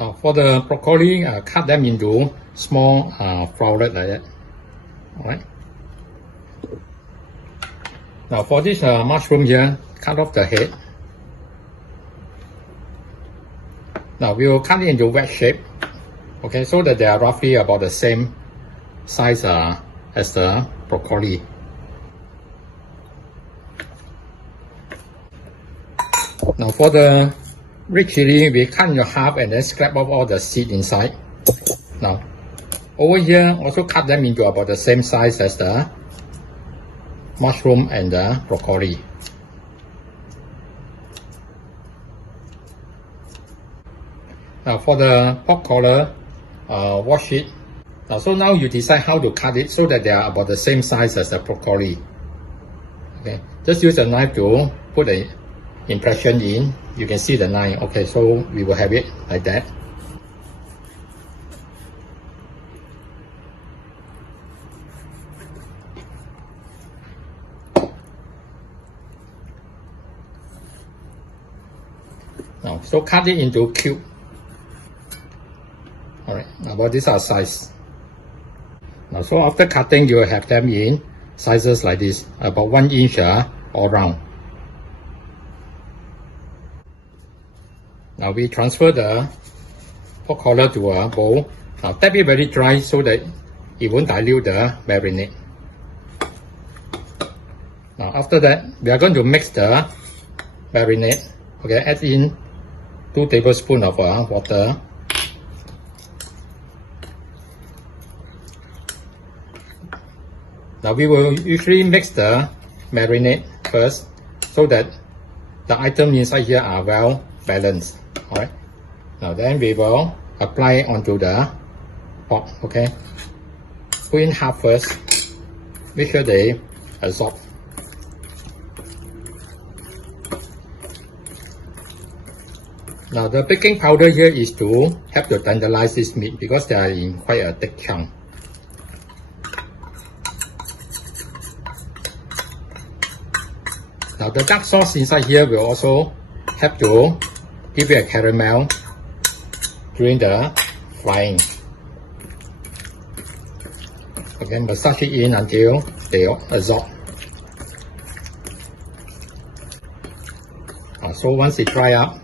Now for the broccoli, cut them into small flowerlet like that. Alright. Now for this mushroom here, cut off the head. Now we will cut it into wedge shape. Okay, so that they are roughly about the same size as the broccoli. Now for the red chili, we cut into half and then scrape off all the seed inside. Now over here, also cut them into about the same size as the mushroom and the broccoli. Now for the pork collar, wash it. So now you decide how to cut it so that they are about the same size as the broccoli. Okay, just use a knife to put the impression in. You can see the line. Okay, so we will have it like that. Now, so cut it into cube. Alright, about this size. Now, so after cutting, you will have them in sizes like this, about 1 inch all round. Now we transfer the pork collar to a bowl. Now tap it very dry so that it won't dilute the marinade. Now after that, we are going to mix the marinade. Okay, add in 2 tablespoons of water. Now we will usually mix the marinade first so that the items inside here are well balanced. Alright. Now then we will apply it onto the pork. Okay. Put in half first. Make sure they absorb. Now the baking powder here is to help to tenderize this meat because they are in quite a thick chunk. Now the dark sauce inside here will also help to give it a caramel during the frying. Okay, massage it in until they absorb. So once it dry up,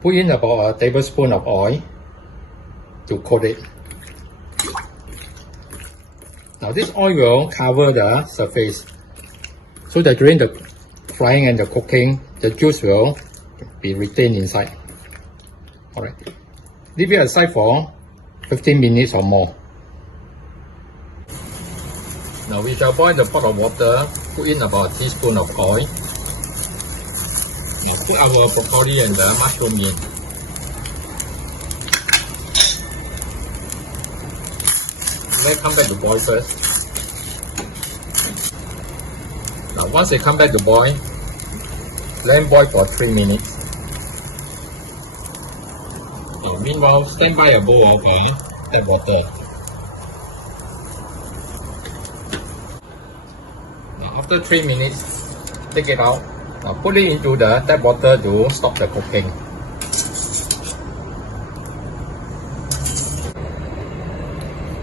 put in about a tablespoon of oil to coat it. Now this oil will cover the surface so that during the frying and the cooking, the juice will be retained inside. Alright. Leave it aside for 15 minutes or more. Now we shall boil the pot of water, put in about a teaspoon of oil. Now put our broccoli and the mushroom in. Then come back to boil first. Now once they come back to boil, let them boil for 3 minutes. Meanwhile, stand by a bowl of tap water. Now after 3 minutes, take it out. Now put it into the tap water to stop the cooking.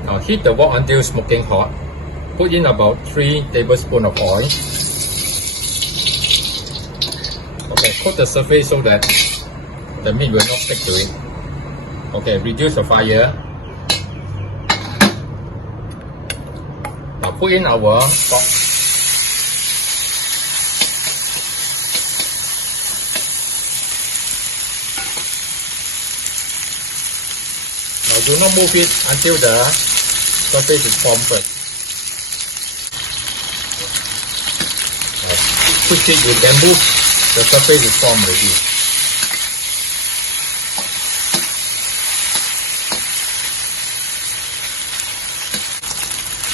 Now heat the wok until smoking hot. Put in about 3 tablespoons of oil. Okay, coat the surface so that the meat will not stick to it. Okay, reduce the fire. Now put in our pork. Now do not move it until the surface is formed first. Push it, you can move, the surface is formed already.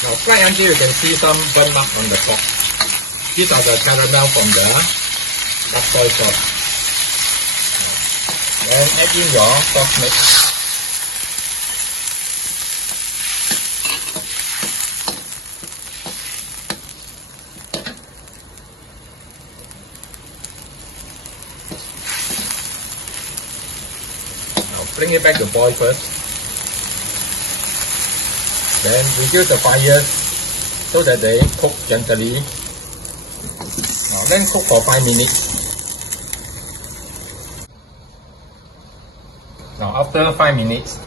Now fry until you can see some burn mark on the top. These are the caramel from the dark soy sauce. Then add in your sauce mix. bring it back to boil first. Then reduce the fire so that they cook gently. Now then cook for 5 minutes. Now after 5 minutes,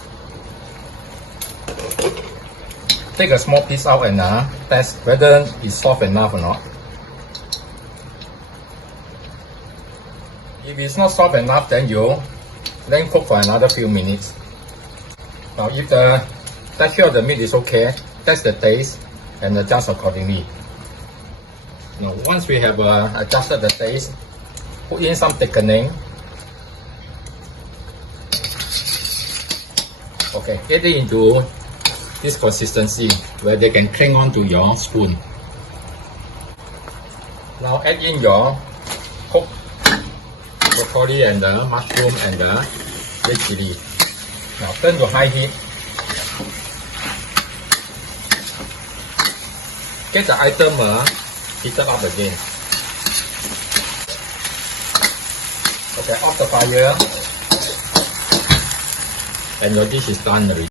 take a small piece out and test whether it's soft enough or not. If it's not soft enough, then you cook for another few minutes. Now if the texture of the meat is okay, test the taste and adjust accordingly. Now once we have adjusted the taste, put in some thickening. Okay, get it into this consistency where they can cling on to your spoon. Now add in your cooked broccoli and the mushroom and the red chili. Now turn to high heat. Get the item heated up again. Okay, off the fire. And your dish is done already.